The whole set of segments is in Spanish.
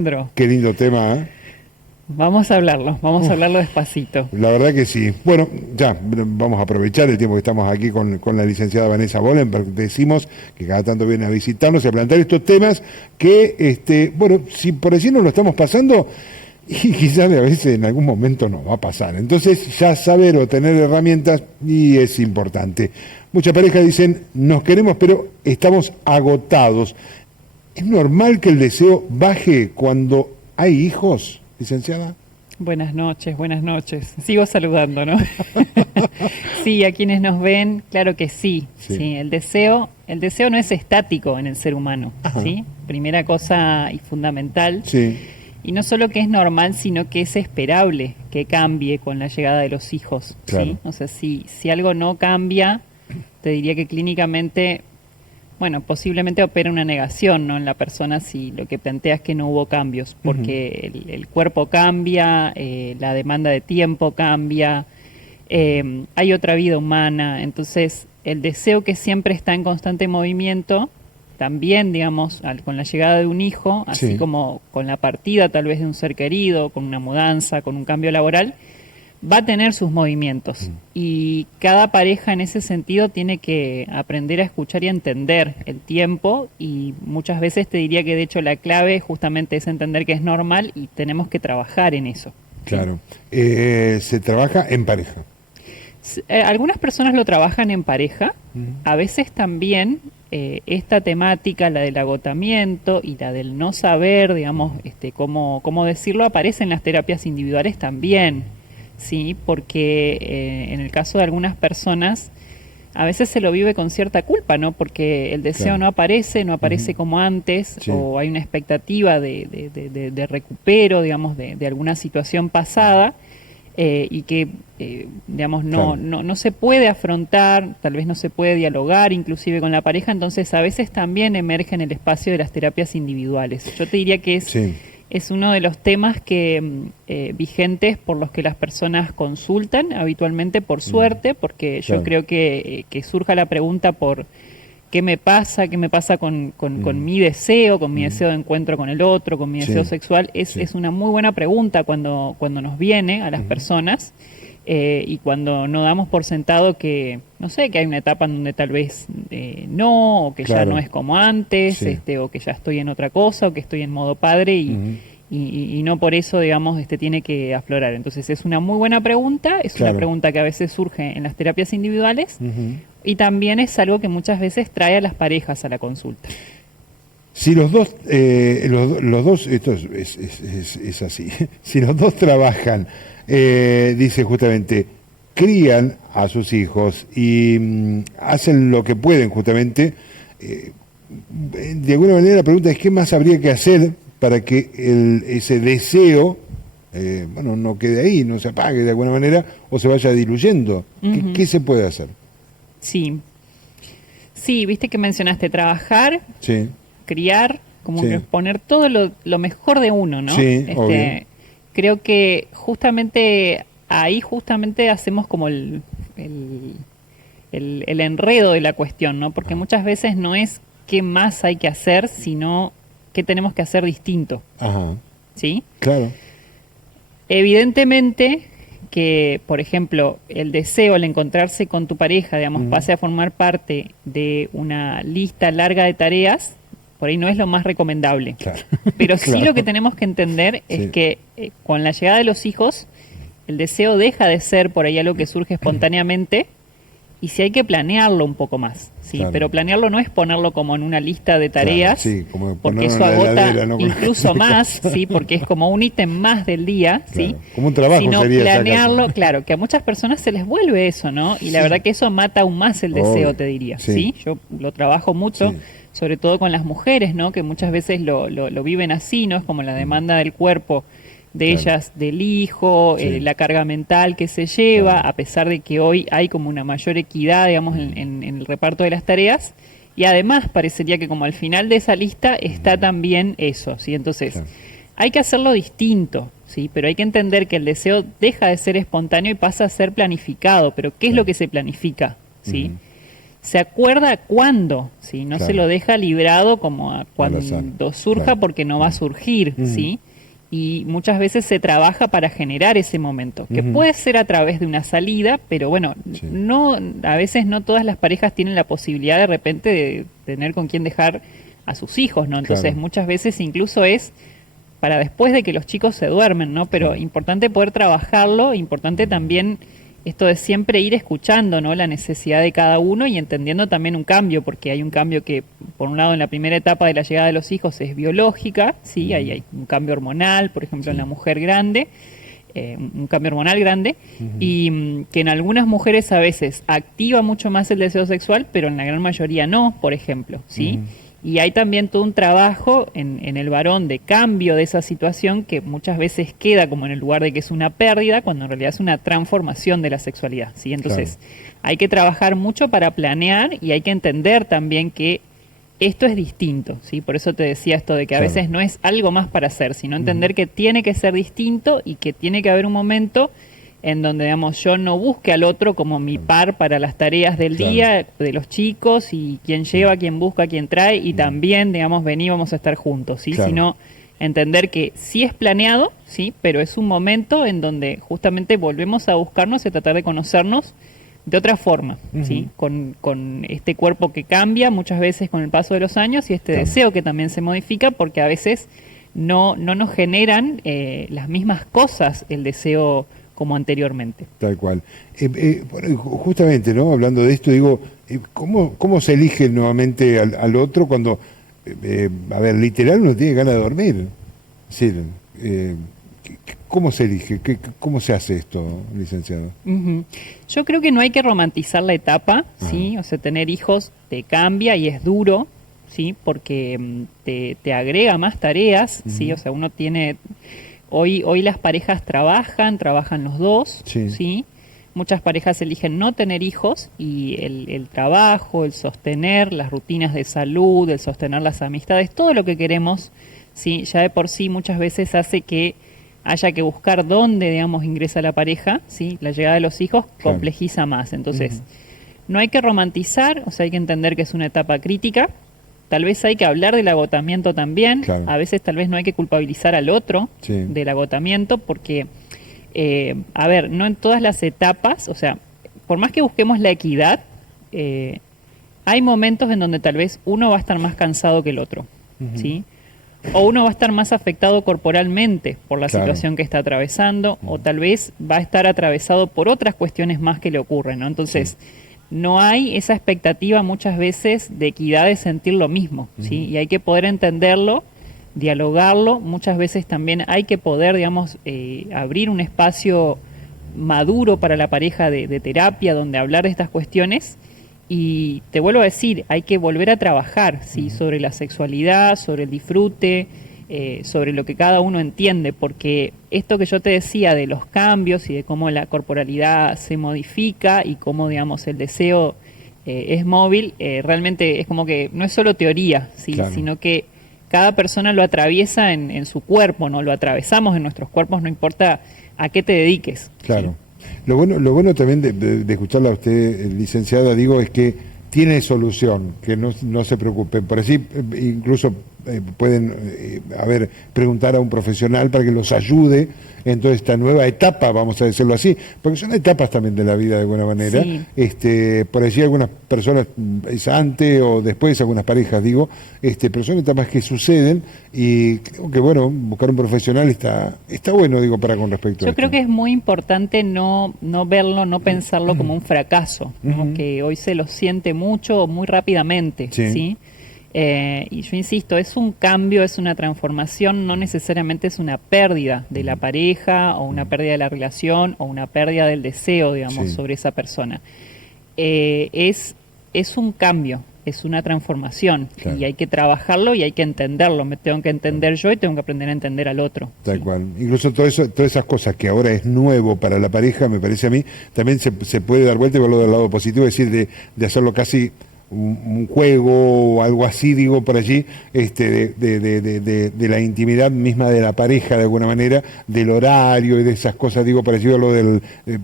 Alejandro, Qué lindo tema, ¿eh? vamos a hablarlo despacito. La verdad que sí. Bueno, ya vamos a aprovechar el tiempo que estamos aquí con la licenciada Vanessa Bolenberg. Decimos que cada tanto viene a visitarnos y a plantear estos temas que, bueno, si por allí nos lo estamos pasando, y quizás a veces en algún momento nos va a pasar. Entonces ya saber o tener herramientas y es importante. Muchas parejas dicen, nos queremos pero estamos agotados. ¿Es normal que el deseo baje cuando hay hijos, licenciada? Buenas noches, buenas noches. Sigo saludando, ¿no? Sí, a quienes nos ven, claro que sí. Sí. Sí, el deseo no es estático en el ser humano, Ajá. ¿sí? Primera cosa y fundamental. Sí, Y no solo que es normal, sino que es esperable que cambie con la llegada de los hijos, Claro. ¿sí? O sea, si algo no cambia, te diría que clínicamente, bueno, posiblemente opera una negación, ¿no?, en la persona si lo que plantea es que no hubo cambios, porque el cuerpo cambia, la demanda de tiempo cambia, hay otra vida humana, entonces el deseo que siempre está en constante movimiento, también, digamos, con la llegada de un hijo, así Sí. como con la partida tal vez de un ser querido, con una mudanza, con un cambio laboral, va a tener sus movimientos. Y cada pareja en ese sentido tiene que aprender a escuchar y a entender el tiempo, y muchas veces te diría que de hecho la clave justamente es entender que es normal y tenemos que trabajar en eso. claro. Se trabaja en pareja. Algunas personas lo trabajan en pareja, a veces también esta temática, la del agotamiento y la del no saber, digamos, cómo decirlo, aparece en las terapias individuales también, ¿sí? Porque en el caso de algunas personas a veces se lo vive con cierta culpa, ¿no? Porque el deseo Claro. no aparece como antes, Sí. o hay una expectativa de recupero, digamos, de alguna situación pasada, y que, digamos, Claro. no se puede afrontar, tal vez no se puede dialogar inclusive con la pareja, entonces a veces también emerge en el espacio de las terapias individuales. Yo te diría que Sí, es uno de los temas que vigentes por los que las personas consultan habitualmente, por suerte, porque yo Claro. creo que surja la pregunta por qué me pasa con mi deseo, con mi deseo de encuentro con el otro, con mi Sí. deseo sexual. Sí. Es una muy buena pregunta cuando nos viene a las personas, y cuando no damos por sentado que, no sé, que hay una etapa en donde tal vez no, o que ya Claro. no es como antes, Sí. o que ya estoy en otra cosa, o que estoy en modo padre y no por eso, digamos, tiene que aflorar. Entonces es una muy buena pregunta, es Claro. una pregunta que a veces surge en las terapias individuales, Ujú. y también es algo que muchas veces trae a las parejas a la consulta. Si los dos, los dos, esto es así, si los dos trabajan, dice justamente, crían a sus hijos y hacen lo que pueden justamente, de alguna manera la pregunta es qué más habría que hacer para que ese deseo, bueno, no quede ahí, no se apague de alguna manera o se vaya diluyendo. Ujú. ¿Qué se puede hacer? Sí, sí, viste que mencionaste trabajar, Sí, criar, como Sí. que poner todo lo mejor de uno, ¿no? Sí, obvio. Creo que justamente ahí hacemos como el enredo de la cuestión, ¿no? Porque muchas veces no es qué más hay que hacer, sino qué tenemos que hacer distinto, ajá, ¿sí? claro, Evidentemente que, por ejemplo, el deseo, el encontrarse con tu pareja, digamos, pase a formar parte de una lista larga de tareas, por ahí no es lo más recomendable. claro. Pero sí Claro. lo que tenemos que entender Sí. es que con la llegada de los hijos, el deseo deja de ser por ahí algo que surge espontáneamente, y si hay que planearlo un poco más, ¿sí? Claro. Pero planearlo no es ponerlo como en una lista de tareas, Claro, sí, como porque ponerlo eso en la agota heladera, ¿no? Con la incluso cantidad de más, cosas. ¿sí? Porque es como un ítem más del día, ¿sí? Claro, como un trabajo Sino sería esa planearlo, casa. claro, que a muchas personas se les vuelve eso, ¿no? Y la Sí. verdad que eso mata aún más el deseo, Obvio. te diría, Sí. ¿sí? Yo lo trabajo mucho, Sí. sobre todo con las mujeres, ¿no? Que muchas veces lo viven así, ¿no? Es como la demanda del cuerpo de Claro. ellas, del hijo, Sí. la carga mental que se lleva, Claro. a pesar de que hoy hay como una mayor equidad, digamos, en el reparto de las tareas. Y además parecería que como al final de esa lista está también eso, ¿sí? Entonces, Claro. hay que hacerlo distinto, ¿sí? Pero hay que entender que el deseo deja de ser espontáneo y pasa a ser planificado. Pero ¿qué es lo que se planifica? ¿Sí? se acuerda cuándo, ¿sí? No Claro. se lo deja librado como a cuando surja, claro. porque no va a surgir, ¿sí? Y muchas veces se trabaja para generar ese momento, que puede ser a través de una salida, pero bueno, Sí. no, a veces no todas las parejas tienen la posibilidad de repente de tener con quién dejar a sus hijos, ¿no? Entonces Claro. muchas veces incluso es para después de que los chicos se duermen, ¿no? Pero Claro. importante poder trabajarlo, importante también esto de siempre ir escuchando, ¿no? La necesidad de cada uno y entendiendo también un cambio, porque hay un cambio que, por un lado, en la primera etapa de la llegada de los hijos es biológica, ¿sí? Hay un cambio hormonal, por ejemplo, en la mujer grande, un cambio hormonal grande, y que en algunas mujeres a veces activa mucho más el deseo sexual, pero en la gran mayoría no, por ejemplo, ¿sí? Y hay también todo un trabajo en el varón de cambio de esa situación que muchas veces queda como en el lugar de que es una pérdida, cuando en realidad es una transformación de la sexualidad, ¿sí? Entonces, hay que trabajar mucho para planear y hay que entender también que esto es distinto, ¿sí? Por eso te decía esto de que a veces no es algo más para hacer, sino entender que tiene que ser distinto y que tiene que haber un momento en donde, digamos, yo no busque al otro como mi par para las tareas del día de los chicos y quién lleva, quién busca, quién trae y también, digamos, vení, vamos a estar juntos, ¿sí? Sino entender que sí es planeado, ¿sí? Pero es un momento en donde justamente volvemos a buscarnos y a tratar de conocernos de otra forma, ¿sí? Con este cuerpo que cambia muchas veces con el paso de los años y este deseo que también se modifica porque a veces no nos generan las mismas cosas el deseo como anteriormente. Tal cual. Bueno, justamente, ¿no? Hablando de esto, digo, ¿cómo se elige nuevamente al otro cuando, a ver, literal uno tiene ganas de dormir? Es decir, ¿cómo se elige? ¿Cómo se hace esto, licenciado? Yo creo que no hay que romantizar la etapa, ¿sí? O sea, tener hijos te cambia y es duro, ¿sí? Porque te agrega más tareas, ¿sí? O sea, uno tiene... Hoy las parejas trabajan los dos, ¿sí? Muchas parejas eligen no tener hijos y el trabajo, el sostener las rutinas de salud, el sostener las amistades, todo lo que queremos, ¿sí? Ya de por sí muchas veces hace que haya que buscar dónde, digamos, ingresa la pareja, ¿sí? La llegada de los hijos complejiza más. Entonces, no hay que romantizar, o sea, hay que entender que es una etapa crítica. Tal vez hay que hablar del agotamiento también. A veces tal vez no hay que culpabilizar al otro del agotamiento porque, a ver, no en todas las etapas, o sea, por más que busquemos la equidad, hay momentos en donde tal vez uno va a estar más cansado que el otro, ¿sí? O uno va a estar más afectado corporalmente por la situación que está atravesando, o tal vez va a estar atravesado por otras cuestiones más que le ocurren, ¿no? Entonces... no hay esa expectativa muchas veces de equidad de sentir lo mismo, ¿sí? Y hay que poder entenderlo, dialogarlo. Muchas veces también hay que poder, digamos, abrir un espacio maduro para la pareja de terapia donde hablar de estas cuestiones. Y te vuelvo a decir, hay que volver a trabajar, ¿sí? Sobre la sexualidad, sobre el disfrute, sobre lo que cada uno entiende, porque esto que yo te decía de los cambios y de cómo la corporalidad se modifica y cómo, digamos, el deseo es móvil, realmente es como que no es solo teoría, ¿sí? Sino que cada persona lo atraviesa en su cuerpo, ¿no? Lo atravesamos en nuestros cuerpos, no importa a qué te dediques. Claro. ¿Sí? Lo bueno también de escucharla a usted, licenciada, digo, es que tiene solución, que no se preocupen. Por así, incluso pueden preguntar a un profesional para que los ayude en toda esta nueva etapa, vamos a decirlo así, porque son etapas también de la vida de alguna manera. Por allí algunas personas es antes o después, algunas parejas digo, pero son etapas que suceden y creo que bueno, buscar un profesional está bueno, digo, para con respecto a Yo esto. creo que es muy importante no verlo, no pensarlo como un fracaso, ¿no? Que hoy se lo siente mucho, muy rápidamente, ¿sí? Y yo insisto, es un cambio, es una transformación, no necesariamente es una pérdida de la pareja o una pérdida de la relación o una pérdida del deseo, digamos, sobre esa persona. Es un cambio, es una transformación y hay que trabajarlo y hay que entenderlo. Me tengo que entender yo y tengo que aprender a entender al otro. Tal cual. Incluso todas esas cosas que ahora es nuevo para la pareja, me parece a mí, también se puede dar vuelta y verlo del lado positivo, es decir, de hacerlo casi un juego o algo así, digo, por allí, de la intimidad misma de la pareja, de alguna manera, del horario y de esas cosas, digo, por allí lo del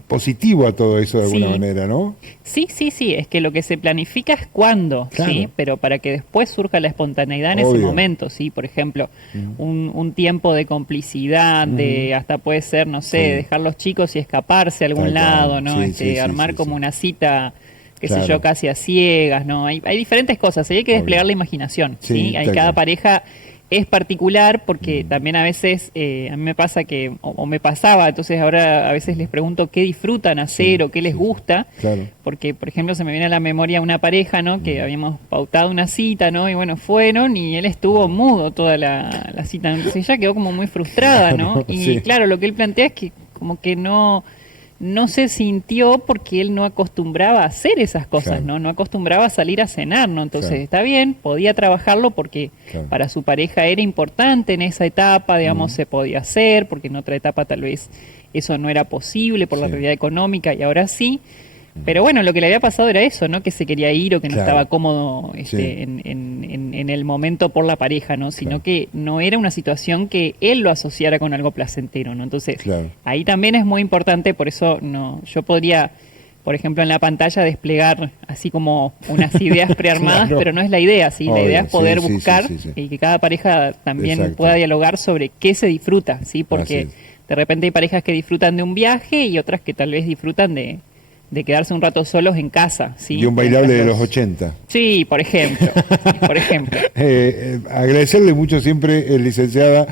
positivo a todo eso, de alguna manera, ¿no? Sí, es que lo que se planifica es cuándo, claro. ¿sí? Pero para que después surja la espontaneidad en ese momento, ¿sí? Por ejemplo, un tiempo de complicidad, de hasta puede ser, no sé, dejar los chicos y escaparse a algún lado, ¿no? Armar como una cita, qué sé yo, casi a ciegas, ¿no? Hay diferentes cosas, hay que desplegar la imaginación, ¿sí? Hay cada pareja es particular porque también a veces a mí me pasa que, o me pasaba, entonces ahora a veces les pregunto qué disfrutan hacer o qué les gusta, porque por ejemplo se me viene a la memoria una pareja, ¿no? Que habíamos pautado una cita, ¿no? Y bueno, fueron y él estuvo mudo toda la cita, entonces ella quedó como muy frustrada, ¿no? Y claro, lo que él plantea es que como que no se sintió porque él no acostumbraba a hacer esas cosas, ¿no? No acostumbraba a salir a cenar, ¿no? Entonces está bien, podía trabajarlo porque para su pareja era importante en esa etapa, digamos, se podía hacer, porque en otra etapa tal vez eso no era posible por la realidad económica y ahora sí. Pero bueno, lo que le había pasado era eso, ¿no? Que se quería ir o que no estaba cómodo en el momento por la pareja, ¿no? Sino que no era una situación que él lo asociara con algo placentero, ¿no? Entonces, ahí también es muy importante, por eso yo podría, por ejemplo, en la pantalla desplegar así como unas ideas prearmadas, pero no es la idea, ¿sí? La idea es poder buscar y que cada pareja también pueda dialogar sobre qué se disfruta, ¿sí? Porque de repente hay parejas que disfrutan de un viaje y otras que tal vez disfrutan de quedarse un rato solos en casa, ¿sí? Y un bailable de los 80. Sí, por ejemplo. Agradecerle mucho siempre, licenciada,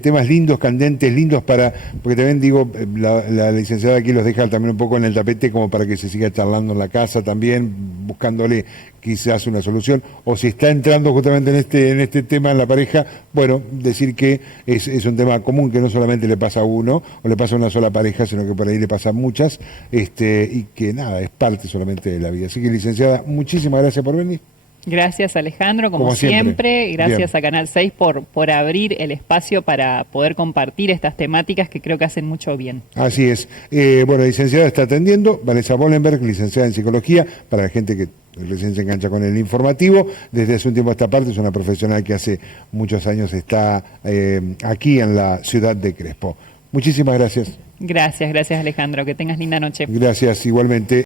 temas lindos, candentes, lindos porque también digo, la licenciada aquí los deja también un poco en el tapete como para que se siga charlando en la casa también, buscándole quizás una solución, o si está entrando justamente en este tema en la pareja, bueno, decir que es un tema común que no solamente le pasa a uno, o le pasa a una sola pareja, sino que por ahí le pasa a muchas, y que nada, es parte solamente de la vida. Así que, licenciada, muchísimas gracias por venir. Gracias, Alejandro, como siempre. Gracias a Canal 6 por abrir el espacio para poder compartir estas temáticas que creo que hacen mucho bien. Así es. Bueno, la licenciada está atendiendo, Vanessa Bollenberg, licenciada en Psicología, para la gente que recién se engancha con el informativo. Desde hace un tiempo a esta parte es una profesional que hace muchos años está aquí en la ciudad de Crespo. Muchísimas gracias. Gracias, Alejandro. Que tengas linda noche. Gracias, igualmente.